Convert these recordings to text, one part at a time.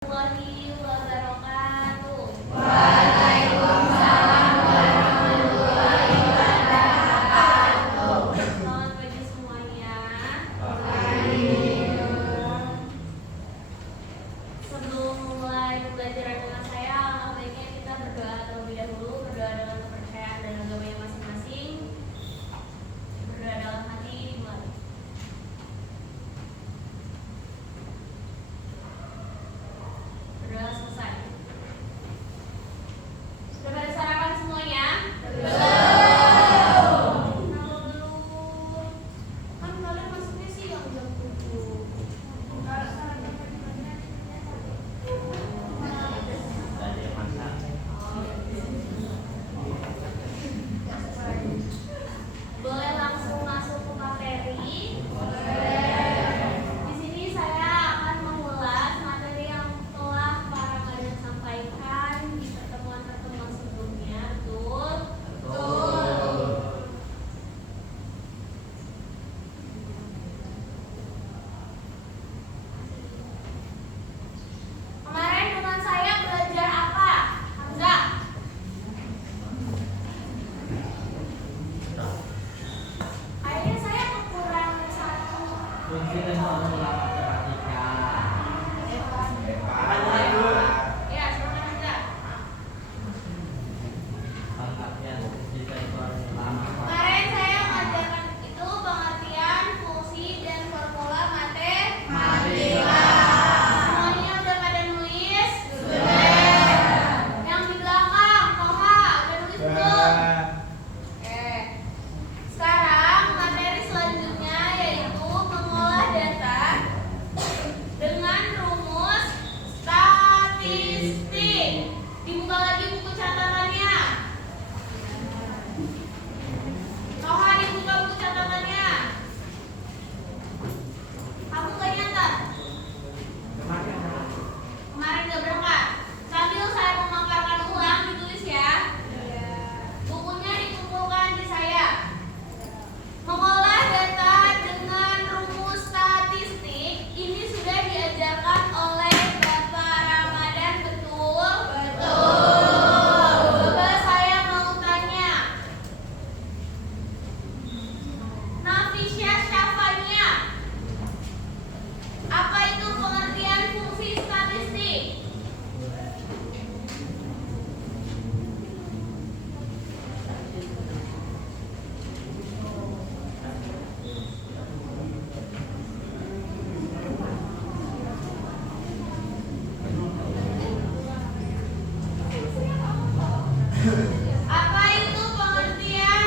Warahmatullahi wabarakatuh. Waalaikumsalam warahmatullahi wabarakatuh. Selamat pagi semuanya. Sebelum mulai pembelajaran dengan saya, alangkah baiknya kita berdoa terlebih dahulu. Berdoa dengan kepercayaan dan agamanya masing-masing. Berdoa dalam hati dimulai. Berdoa selesai. Sudah pada sarapan semuanya? Kalau belum, kan kalian masuknya siang jam 7. Boleh langsung masuk ke materi? Di sini saya akan mengulas materi yang telah para kalian sampaikan di pertemuan-pertemuan sebelumnya, betul? Kemarin dengan saya belajar apa? Hamzah? Kayaknya saya kurang satu. Fungsi dan formula matematika. Ya, silakan Hamzah. Pengertian fungsi dan formula matematika. Kemarin saya mengajarkan itu pengertian fungsi dan formula matematika. Semuanya udah pada nulis? Yang di belakang, Toha, udah nulis belum? Oke. Sekarang materi selanjutnya yaitu mengolah data dengan rumus statistik. Dibuka lagi buku catatannya. Toha, dibuka buku catatannya. Kamu gak nyatet? Kemarin gak berangkat. Sambil saya memaparkan ulang, ditulis ya. Bukunya dikumpulkan di saya. Mengolah data dengan rumus statistik ini sudah diajarkan oleh Bapak Ramadan, betul? Coba saya mau tanya. Nafisya Syafanya, apa itu pengertian fungsi statistik? Apa itu pengertian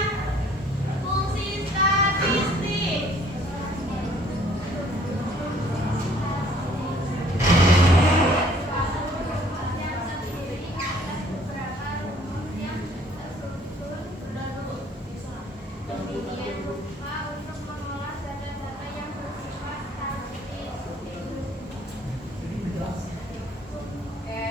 fungsi statistik? Oke.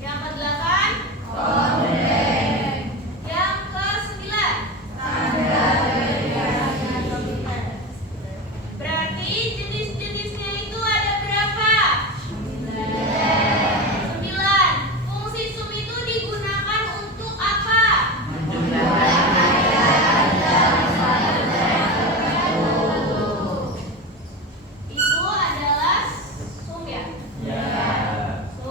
Yang kedelapan, yang kesembilan. Berarti jenis-jenisnya itu ada berapa? 9. Fungsi sum itu digunakan untuk apa? Itu adalah sum ya? Ya. Sum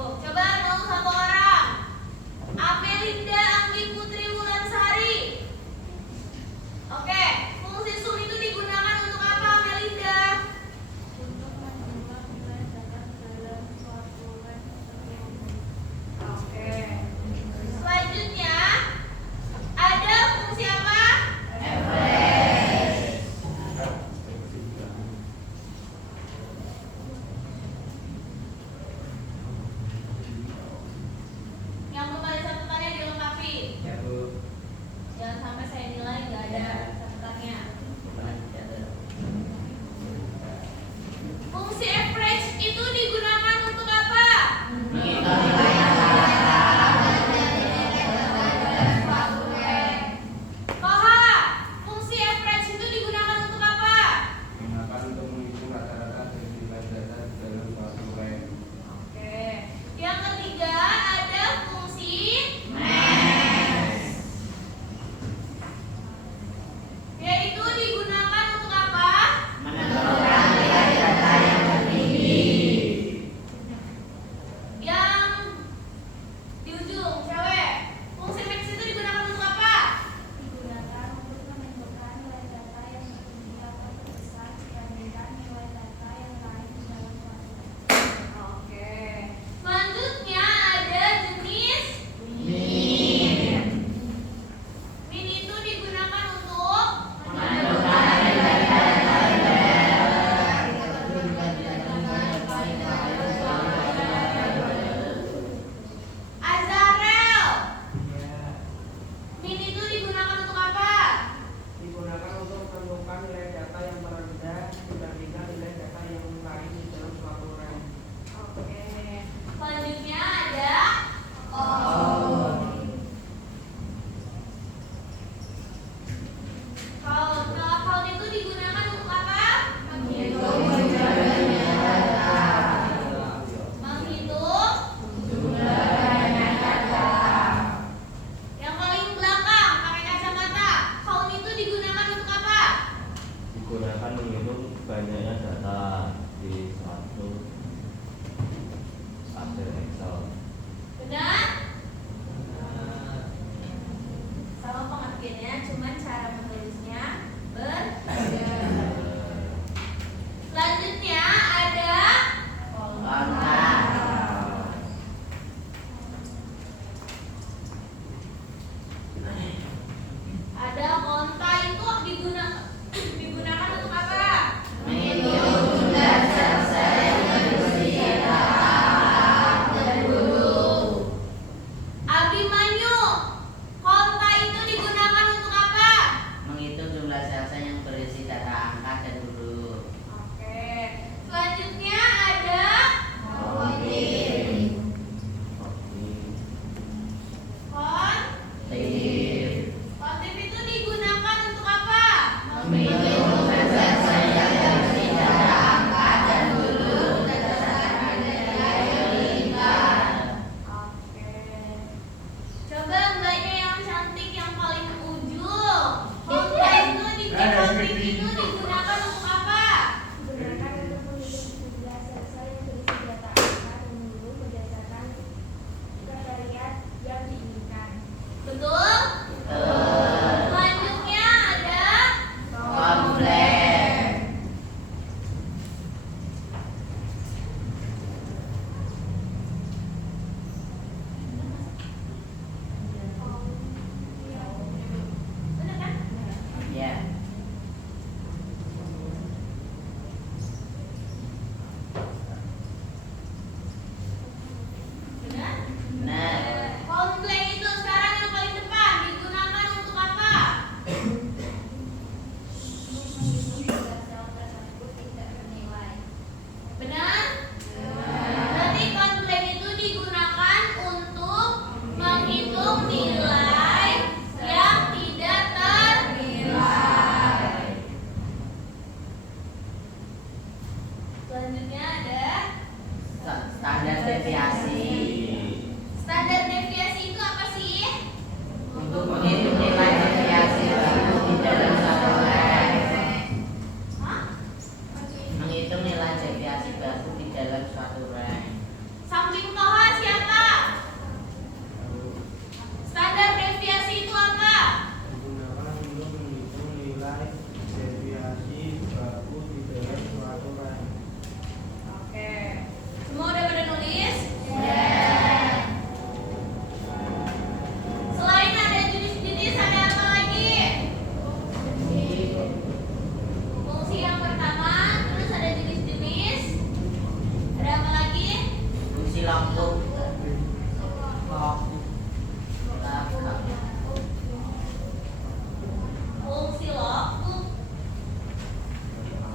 Fungsi lokuk.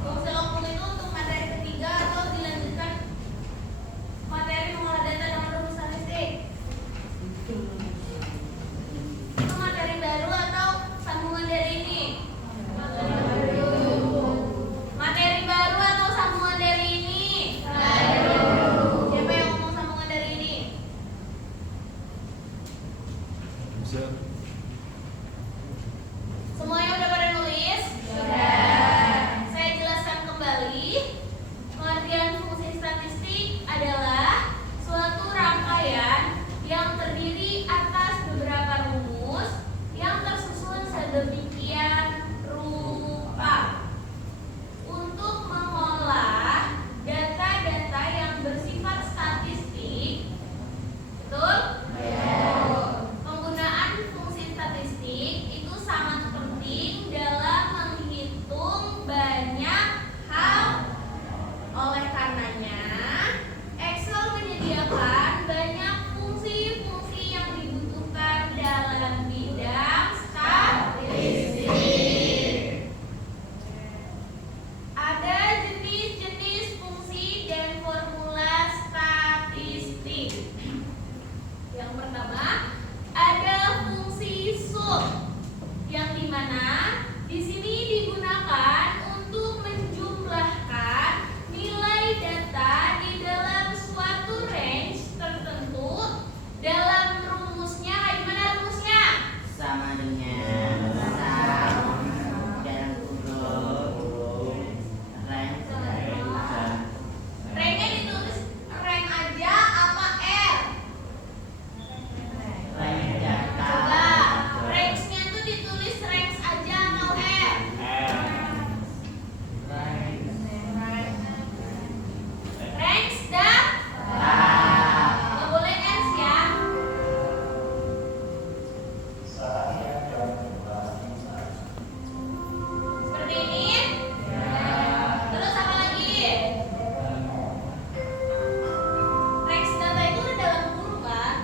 Fungsi lokuk itu untuk materi ketiga atau dilanjutkan materi mengolah data dengan rumus statistik. Itu materi baru atau sambungan dari ini? Materi baru atau sambungan dari ini? Siapa yang ngomong sambungan dari ini? Semuanya udah pada nulis? Saya jelaskan kembali. Pengertian fungsi statistik adalah suatu rangkaian yang terdiri atas beberapa rumus yang tersusun sedemikian rupa untuk mengolah data-data yang bersifat statistik. Betul? Penggunaan fungsi statistik itu sangat penting dalam menghitung banyak hal. Oleh karenanya, Excel menyediakan banyak fungsi-fungsi yang dibutuhkan dalam bidang statistik. Ada jenis-jenis fungsi dan formula statistik. Yang pertama, ada fungsi sum, yang dimana di sini digunakan untuk menjumlahkan nilai data di dalam suatu range tertentu. Dalam rumusnya, kayak gimana rumusnya? Sama dengan dalam kurung rank Rank-nya ditulis rank aja apa R? rank data Coba, range-nya tuh ditulis range aja atau R? Range dah? Nggak boleh S ya. Seperti ini. Terus apa lagi? Range data itu udah dalam kurung kan?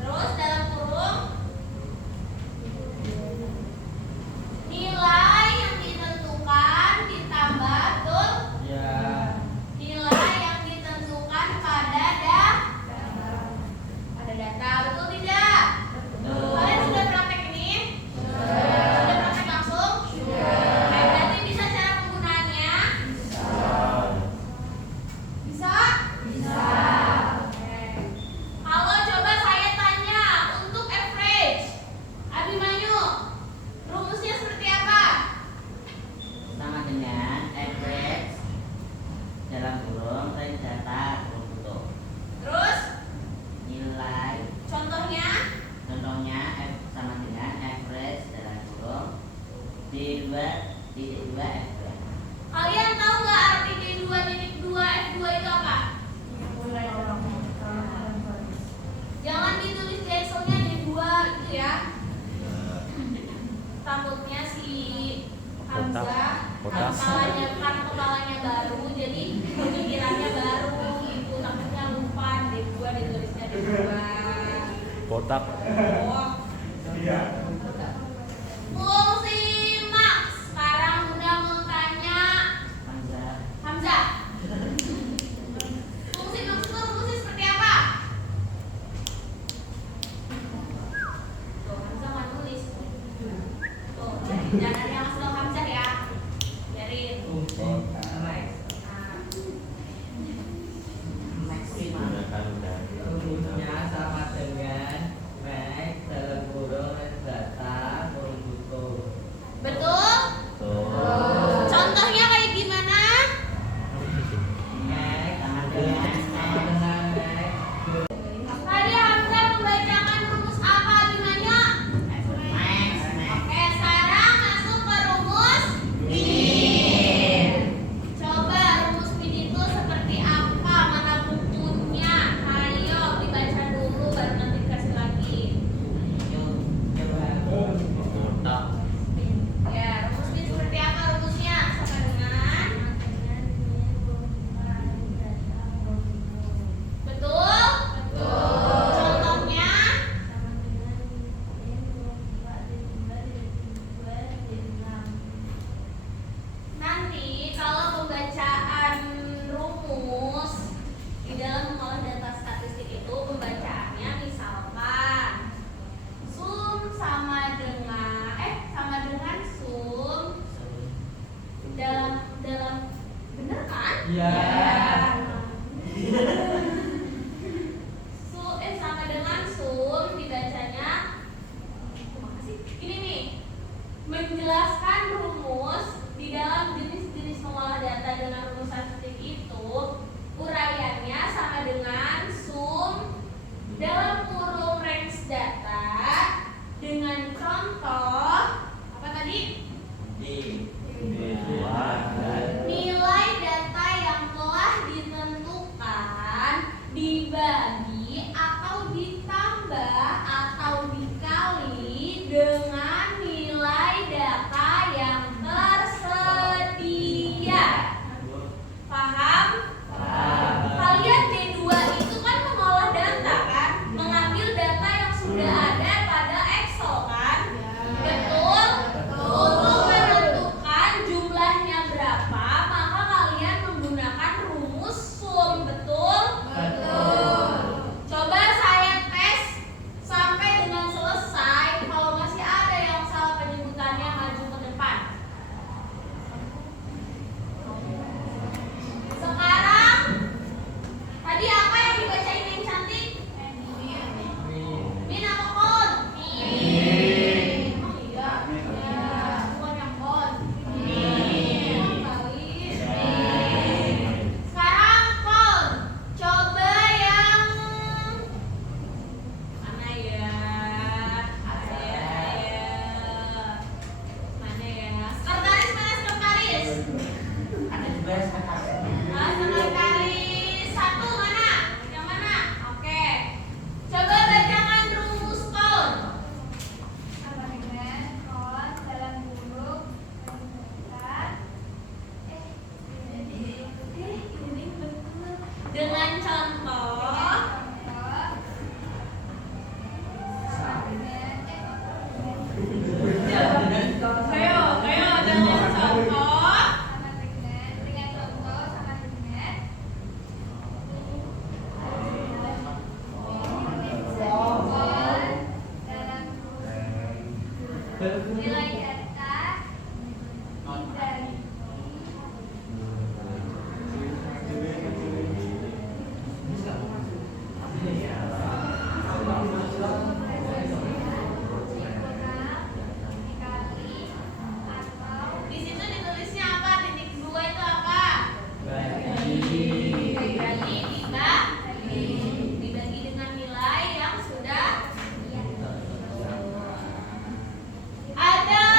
Terus dalam kurung nilai yang ditentukan ditambah tuh nilai yang ditentukan pada data, betul tidak? Kalian sudah praktek ini? Sudah praktek langsung? Oke, berarti bisa cara penggunaannya? Bisa? Oke. Kalau coba saya tanya untuk average, Abimanyu, rumusnya seperti apa? sama dengan average dalam kurung rank data kurung tutup Terus nilai contohnya? contohnya sama dengan average dalam kurung D2 titik 2 F2 Kalian tahu nggak arti D2.2 F2 itu apa? Jangan ditulis di Excelnya D2 gitu ya. Takutnya si Hamzah kepalanya baru, jadi pemikirannya baru gitu. Takutnya lupa D2 ditulisnya D2. Botak. Oh. Fungsi max. Sekarang Bunda mau tanya Hamzah. Fungsi max itu rumusnya seperti apa? Tuh, Hamzah nggak nulis. Tuh, jangan yang ngasih tau Hamzah ya. Biarin. maksimal Rumusnya sama dengan rank dalam kurung rank data dibagi atau ditambah atau dikali dengan nilai data yang tersedia. Paham? Kalian D2 itu kan mengolah data kan? Mengambil data yang sudah ada pada Excel kan? Betul? Untuk menentukan jumlahnya berapa, maka kalian menggunakan rumus sum, betul? Coba saya tes sampai dengan selesai. Kalau masih ada yang salah penyebutannya, maju ke depan. Sekarang tadi apa yang dibacain yang cantik? Min apa kon? Oh iya. Kon yang kon. Sekarang kon. Coba yang mana ya? Mana ya? Sekretaris mana sekretaris? Ada juga sekretarisnya. Sekretaris satu mana? Yang mana? Oke. Coba bacakan rumus kon. Sama dengan kon dalam huruf besar Ini betul. Dengan contoh. Ayo, dengan contoh. dengan contoh sama dengan kon dalam huruf nilai data dibagi dikali atau Di situ ditulisnya apa? Titik 2 itu apa? Dibagi dengan nilai yang sudah ada.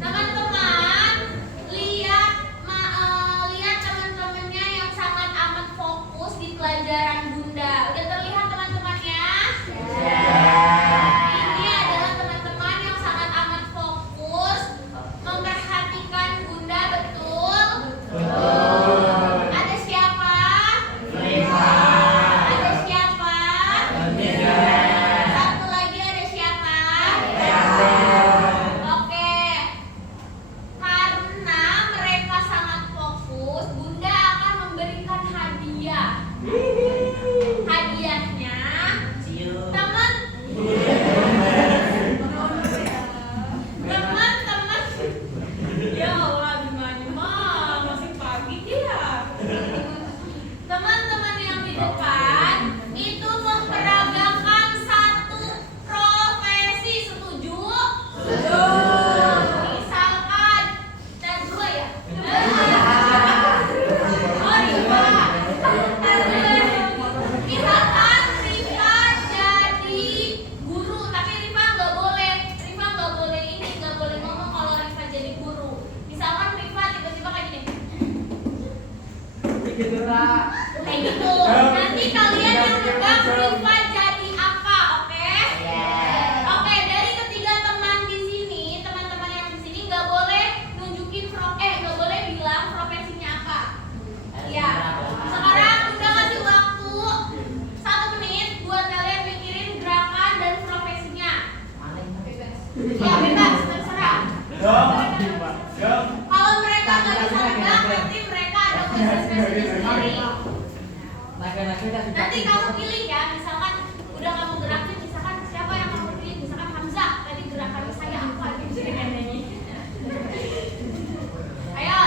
Teman-teman, lihat lihat teman-temannya yang sangat amat fokus di pelajaran Bunda. Udah terlihat teman-temannya? Ini adalah teman-teman yang sangat amat fokus memperhatikan Bunda, betul? Ada siapa? Ada siapa? Satu lagi ada siapa? Oke. Karena mereka sangat fokus, Bunda akan memberikan hadiah. Hadiahnya Cium. teman-teman. Ya Allah, gimana mah masih pagi ya. Teman-teman yang di depan itu memperagakan satu profesi, setuju? Misalkan dan dua ya. Oh Rifa. Misalkan Rifa jadi guru, tapi Rifa nggak boleh ini, nggak boleh ngomong kalau Rifa jadi guru. Misalkan Rifa tiba-tiba kayak gini. Kayak gitu. Nanti kalian yang nebak Rifa jadi apa, oke? Oke, dari ketiga teman di sini, teman-teman yang di sini nggak boleh nunjukin nggak boleh bilang profesinya apa. Ya. Sekarang udah kasih waktu 1 menit buat kalian mikirin gerakan dan profesinya. Ya, bebas, terserah. Kalau mereka nggak bisa nebak, nanti mereka ada spesifik sendiri. Nanti kamu pilih ya, misalkan udah kamu gerakin, misalkan siapa yang kamu pilih, misalkan Hamzah, tadi gerakan saya apa gitu kan nyanyi. Ayo,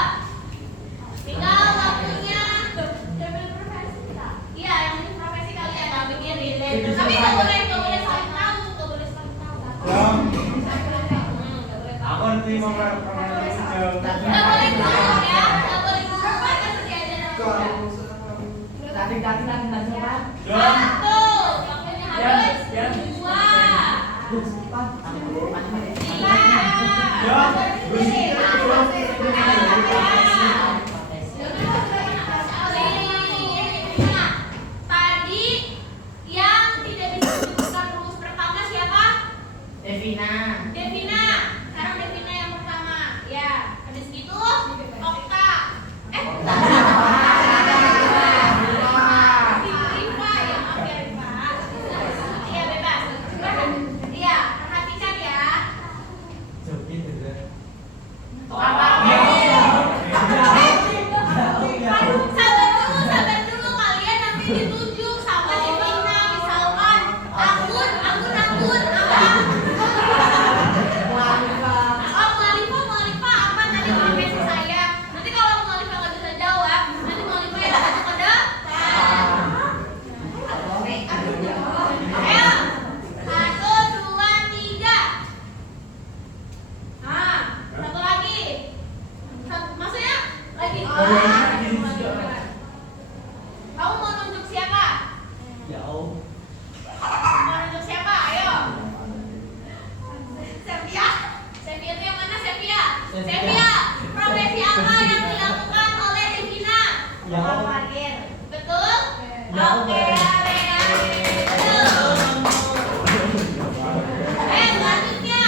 tinggal waktunya. Iya, yang ini profesi kalian nggak mikirin. Tapi nggak boleh saling tahu, nggak boleh saling tahu. Aku nanti mau Nggak boleh dulu ya, nggak boleh dulu. Mereka sudah aja namanya. Satu, waktunya habis. Dua, tadi yang tidak bisa menyebutkan rumus pertama siapa? Devina. Devina. Sekarang Devina yang pertama. Ya, habis itu Okta. Rifa ya, maaf ya Rifa. Iya bebas. Iya, perhatikan ya. Sabar dulu kalian nanti ditunjuk sama Devina, misalkan Anggun apa? Mualifah apa tadi profesi saya? Nanti kalau Mualifah nggak bisa jawab, nanti Mualifah yang satu ke depan. Ayo, 1, 2, 3. Nah, satu lagi. Maksudnya lagi. Kamu mau nunjuk siapa? Mau nunjuk siapa? Ayo. Sepia itu yang mana Sepia? Profesi apa yang dilakukan oleh Devina? Parkir. Betul? Oke. Selanjutnya.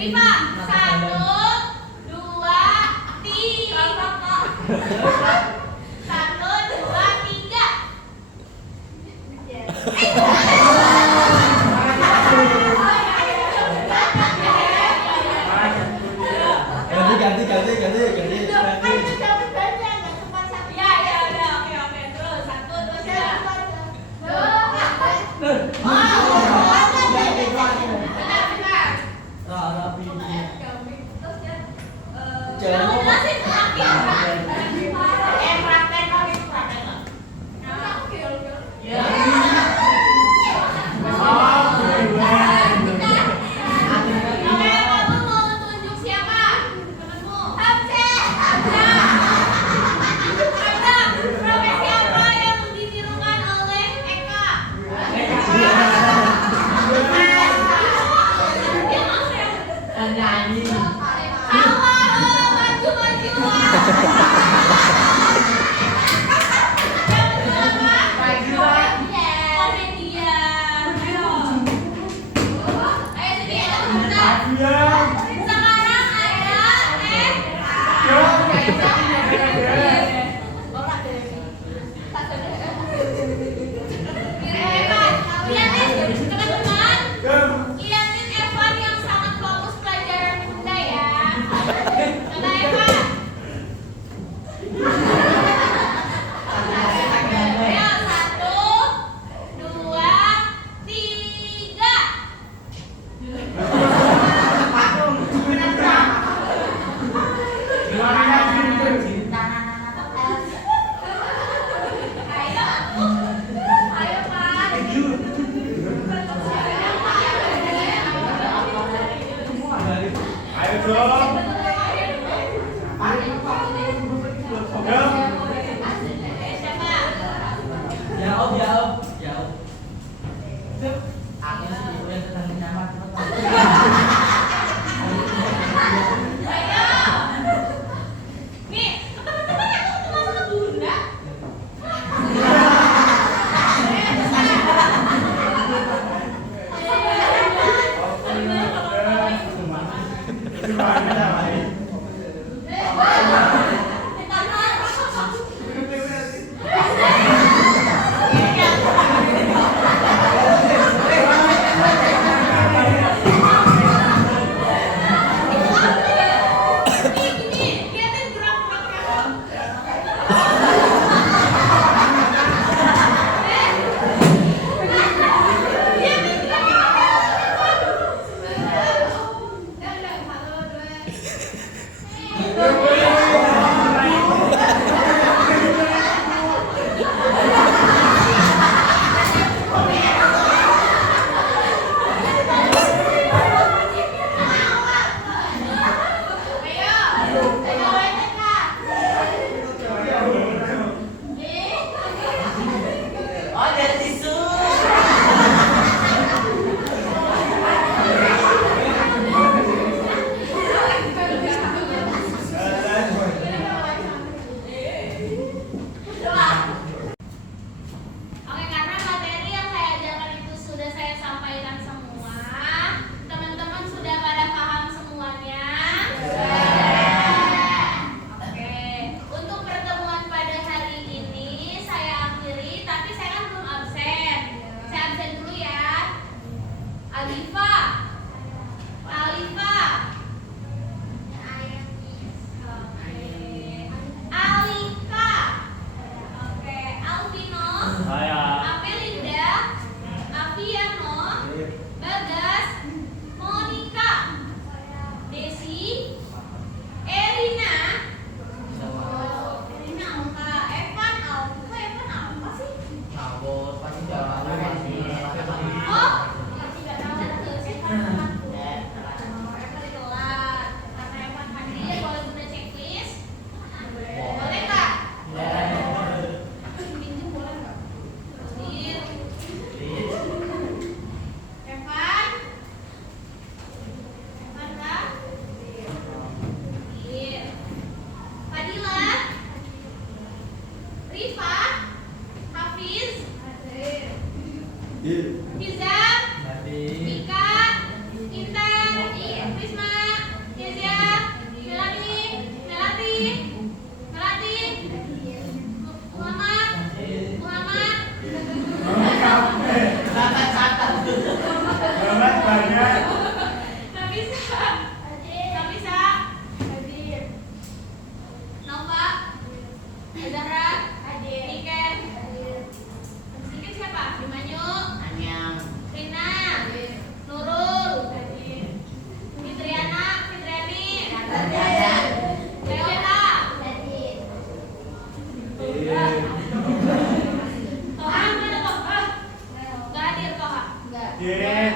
Rifa, 1, 2, 3. 1, 2, 3. Sekarang ada liatin teman-teman, liatin Evan yang sangat fokus pelajaran bunda ya. Coba Evan. Ayo 1, 2, 3. Ayo Pak. Ayo dong. Siapa? Jauh, jauh, jauh. Aku sih ibu yang sedang menyamar. Ayo. Nih, teman-teman aku ketemu sama bunda. Gini, liatin gerak-geraknya. Liatin Oh, ada tisu. Oke, karena materi yang saya ajarkan itu sudah saya sampaikan semua, teman-teman sudah pada paham semuanya? Oke, untuk pertemuan pada hari ini saya akhiri, tapi saya kan belum absen. Saya absen dulu ya. Alifa. Alifa. Alika. Oke, Alvino. Saya. Amelinda, Aviano, Bagas, Monica, Desi, Erina, Erina Alka, Evan Alka, Evan apa sih? Ngabut, pasti jalan. Oh, masih nggak tahu tuh Evan temanku. Evan telat, karena Evan hadir boleh bunda checklist. Boleh nggak? Pinjam boleh nggak? Hadir. Evan? Evan kan? Hadir. Fadila? Rifa? Hafiz? Hizam? Mika? Intan? Prisma? Kezia? Melati? Muhammad? Nafisa? Nova? Zahra? Niken? Niken siapa? Bimanyu? Anyang. Rina? Nurul? Fitriana? Fitriani? Leota? Toha mana Toha? Nggak hadir Toha. Yen.